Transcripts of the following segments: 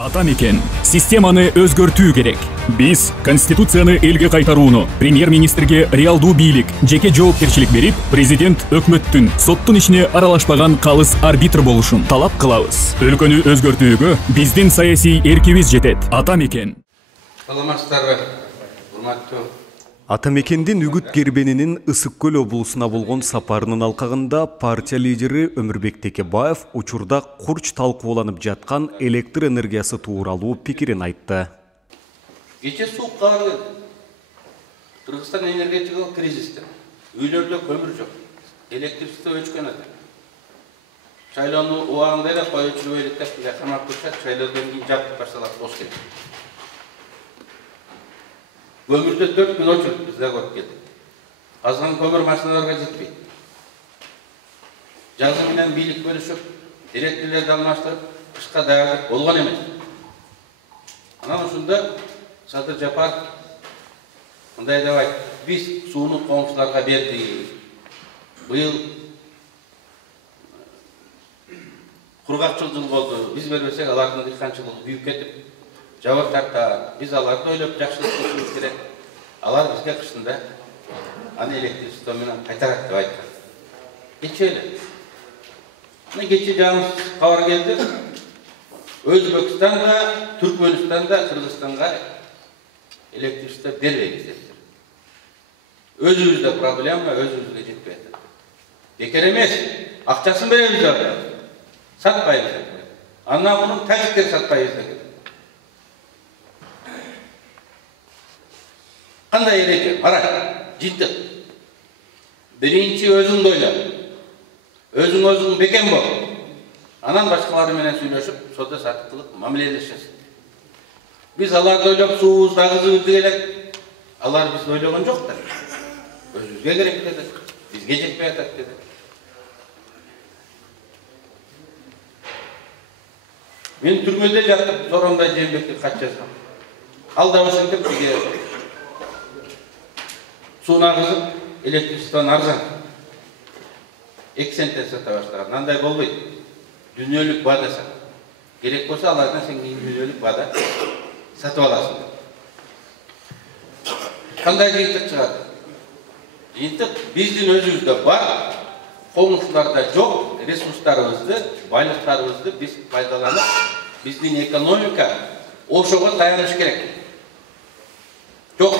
Атамекен системаны өзгөртүү керек. Биз Конституцияны элге кайтарууну, премьер-министрге реалдуу бийлик, жеке жоопкерчилик берип, президент өкмөттүн соттун ишине аралашпаган калыс арбитр болушун талап кылабыз. Өлкөнү өзгөртүүгө биздин саясий эркибиз жетет. Атамекен. Саламатсыздарбы, урматтуу. Атамекендин Үгүт Кербенинин Ысык Көл облусуна болгон сапарынын алкагында партия лидери Өмүрбек Текебаев учурда курч талкууланып жаткан электр энергиясы тууралуу пикирин айтты. Кече суук кабар келди. Кыргызстан энергетикалык кризисте. Үйлөрдө көмүр жок. Электричество өчкөн экен. Шайлоону убагында эле коюучу электр камап турушат, шайлоодон кийин жаптып башталат, бос керек. Көмүрдө 4 күн өчүрүп бизде көрүп келдик. Азган көмүр машиналарга жетпейт. Жазы менен бийлик бөлүшүп, директорлорду алмаштырып, кышка даярдык болгон эмес. Анан ушунда Садыр Жапаров мындай деп айтты: биз сууну коңшуларга бердик. Быйыл кургакчыл жыл болду. Биз бербесек алардын дыйканчылыгы күйүп кетип, жабыр тарта. Биз аларды ойлоп жакшылык кылышыбыз керек. Алар бизге кышында аны электричество менен кайтарат деп айткан. Кече эле. Мына кече жаңы кабар келди. Өзбекстанда, Түркмөнстанда, Кыргызстанга электричество бербейбиз дептир. Өзүбүздө проблема, өзүбүзгө жетпей атат. Бекер эмес, акчасын беребиз алар. Сатпайбыз. Андан мунун тажиктер сатпайбыз деген. Кандай эреже? Ара, жинтик. Биринчи өзүңдү ойла. Өзүң бекен бол. Анан башкалар менен сүйлөшүп, соода саттык мамилелешесиң. Биз аларды ойлоп суубузду, агызыбызды келек. Алар бизди ойлогон жок да. Өзүбүзгө керек деди. Бизге жетпей атат деди. Мен түрмөдө жатып, Зоронбай Жээнбекке кат жазгам. Ал да ошентип бизге сууну агызып, электричествону арзан 2 центтен сата баштаган. Андай болбойт. Дүйнөлүк баада сат. Керек болсо алардан сен дүйнөлүк баада сатып аласың. Кандай жыйынтык чыгат? Жыйынтык биздин өзүбүздө бар, коңшуларда жок, ресурстарыбызды, байлыктарыбызды биз пайдаланып, биздин экономика ошого таяныш керек. Жок,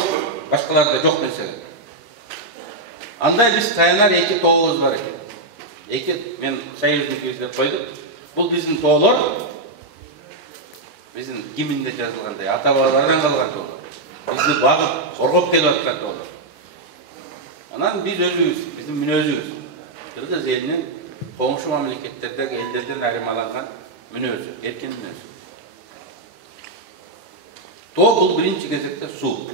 башкаларда жок нерсе. Андай биз таянар 2 тообуз бар экен. 2 мен союзникибиз деп койдук. Бул биздин тоолор, биздин гимнде жазылгандай, ата-бабалардан калган тоолор. Бизди багып, коргоп келип аткан тоолор. Анан биз өзүбүз, биздин мүнөзүбүз. Кыргыз элинин коңшу мамлекеттердеги элдерден айырмаланган мүнөзү, эркин мүнөзү. Тоо бул биринчи кезекте суу.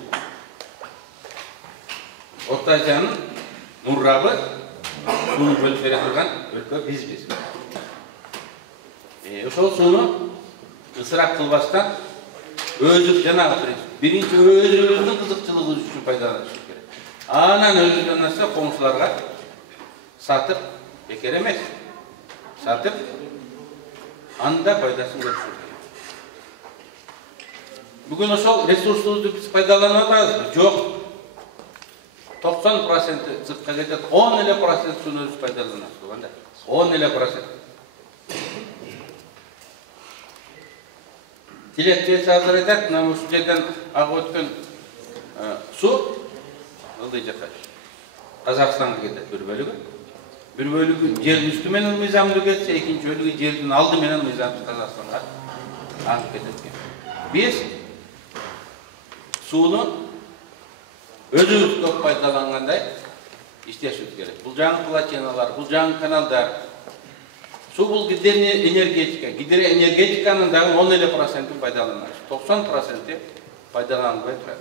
Орто Азиянын муррабы сууну бөлүп бере турган өлкө бизбиз. Ошол сууну ысырап кылбастан өзүбүз жанагы принцип. Биринчи өзүбүздүн кызыкчылыгыбыз үчүн пайдаланышыбыз керек. Анан өзүбүздөн нерсе коңшуларга сатып, бекер эмес. Сатып, анда пайдасын көрүшүбүз керек. Бүгүн ошол ресурсубузду биз пайдаланып атабызбы? Жок. 90% сыртка кетет, 10% сууну өзүбүз пайдаланабыз. Кандай? 10%. Тилектечи азыр айтат, мына ушул жерден агып өткөн суу ылдый жака Казакстанга кетет бир бөлүгү. Бир бөлүгү жердин үстү менен мыйзамдуу кетсе, экинчи бөлүгү жердин алды менен мыйзамсыз Казакстанга аңып кетет. Биз сууну өзүбүз көп пайдалангандай иштешибиз керек. Бул жаңы плотиналар, бул жаңы каналдар. Суу бул гидроэнергетика. Гидроэнергетиканын дагы 10% пайдаланабыз. 90% пайдаланылбай турат.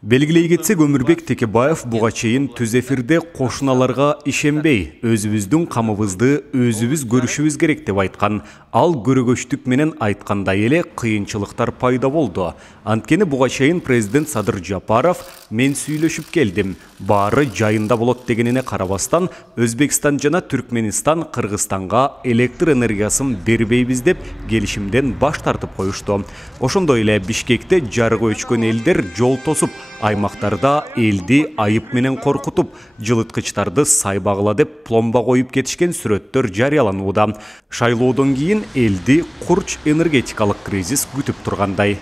Белгилей кетсек, Өмүрбек Текебаев буга чейин түз эфирде кошуналарга ишенбей, өзүбүздүн камыбызды өзүбүз көрүшүбүз керек деп айткан. Ал көрөгөчтүк менен айткандай эле кыйынчылыктар пайда болду. Анткени буга чейин президент Садыр Жапаров мен сүйлөшүп келдим, баары жайында болот дегенине карабастан, Өзбекстан жана Түркменистан Кыргызстанга электр энергиясын бербейбиз деп келишимден баш тартып коюшту. Ошондой эле Бишкекте жарыгы өчкөн элдер жол тосуп, аймактарда элди айып менен коркутуп, жылыткычтарды сайбагыла деп пломба коюп кетишкен сүрөттөр жарыяланууда. Шайлоодон кийин элди курч энергетикалык кризис күтүп тургандай.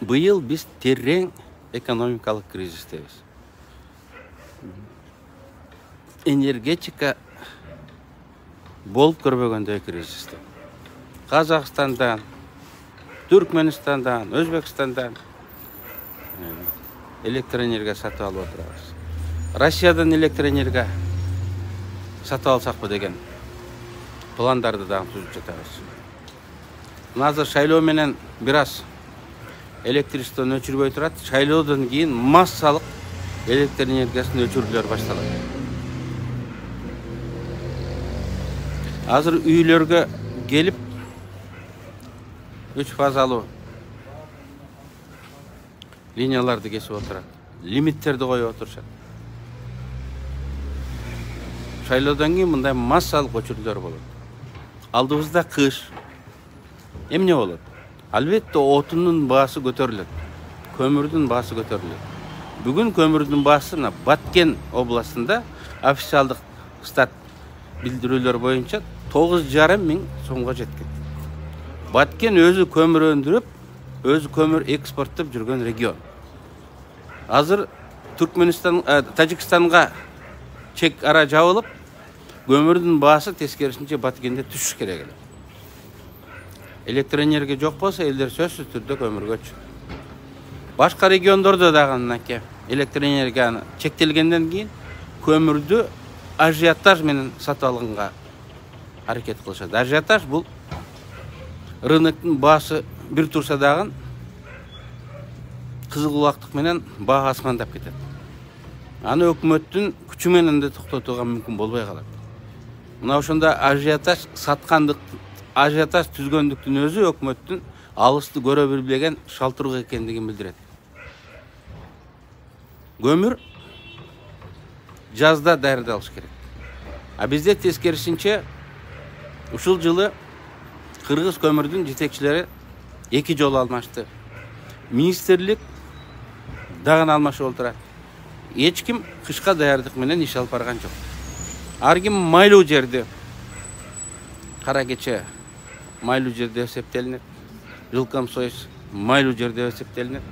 Быйыл биз терең экономикалык кризистебиз. Энергетика болуп көрбөгөндөй кризисте. Казакстандан, Түркменистандан, Өзбекстандан электроэнергия сатып алып отурабыз. Россиядан электроэнергия сатып алсакпы деген пландарды дагы түзүп жатабыз. Азыр шайлоо менен бир аз электричествону өчүрбөй турат. Шайлоодон кийин массалык электр энергиясын өчүрүүлөр башталат. Азыр үйлөргө келип 3 фазалуу линияларды кесип отурат. Лимиттерди коюп отурушат. Шайлоодон кийин мындай массалык өчүрүүлөр болот. Алдыбызда кыш. Эмне болот? Албетте отундун баасы көтөрүлөт. Көмүрдүн баасы көтөрүлөт. Бүгүн көмүрдүн баасы Баткен областында официалдык стат билдирүүлөр боюнча 9,5 миң сомго жеткен. Баткен өзү көмүр өндүрүп, өзү көмүр экспорттоп жүргөн регион. Азыр Түркменистан, Тажикстанга чек ара жабылып, көмүрдүн баасы тескерисинче Баткенде түшүш керек эле. Электроэнергия жок болсо, элдер сөзсүз түрдө көмүргө өчөт. Башка региондордо дагы мынакей электроэнергияны чектелгенден кийин көмүрдү ажиотаж менен сатып алганга аракет кылышат. Ажиотаж бул рыноктун баасы бир турса дагы кызыл кулактык менен баа асмандап кетет. Аны өкмөттүн күчү менен да токтотууга мүмкүн болбой калат. Мына ошондо ажиотаж саткандык, ажиотаж түзгөндүктүн өзү өкмөттүн алысты көрө билбеген шалтыруу экендигин билдирет. Көмүр жазда даярдалыш керек. А бизде тескерисинче ушул жылы кыргыз көмүрдүн жетекчилери 2 жолу алмашты. Министрлик дагы алмашып отурат. Эч ким кышка даярдык менен иш алып барган жок. Ар ким майлуу жерде, кара кече майлуу жерде эсептелинет. Жилкомсоюз майлуу жерде эсептелинет.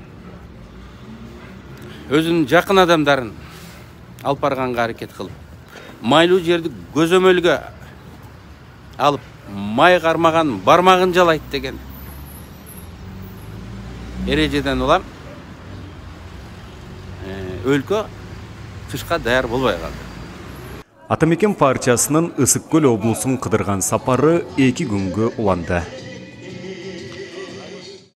Өзүнүн жакын адамдарын алып барганга аракет кылып, майлуу жерди көзөмөлгө алып, май кармаган бармагын жалайт деген эрежеден улам өлкө кышка даяр болбой калды. Атамекен партиясынын Ысык Көл облусун кыдырган сапары 2 күнгө уланды.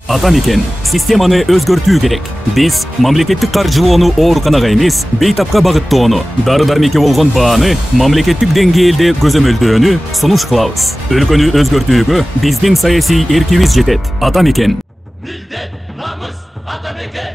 Атамекен системаны өзгөртүү керек. Биз мамлекеттик каржылоону ооруканага эмес, бейтапка багыттоону, дары-дармекке болгон бааны мамлекеттик деңгээлде көзөмөлдөөнү сунуш кылабыз. Өлкөнү өзгөртүүгө биздин саясий эркибиз жетет. Атамекен. Милдет, намыс, Атамекен.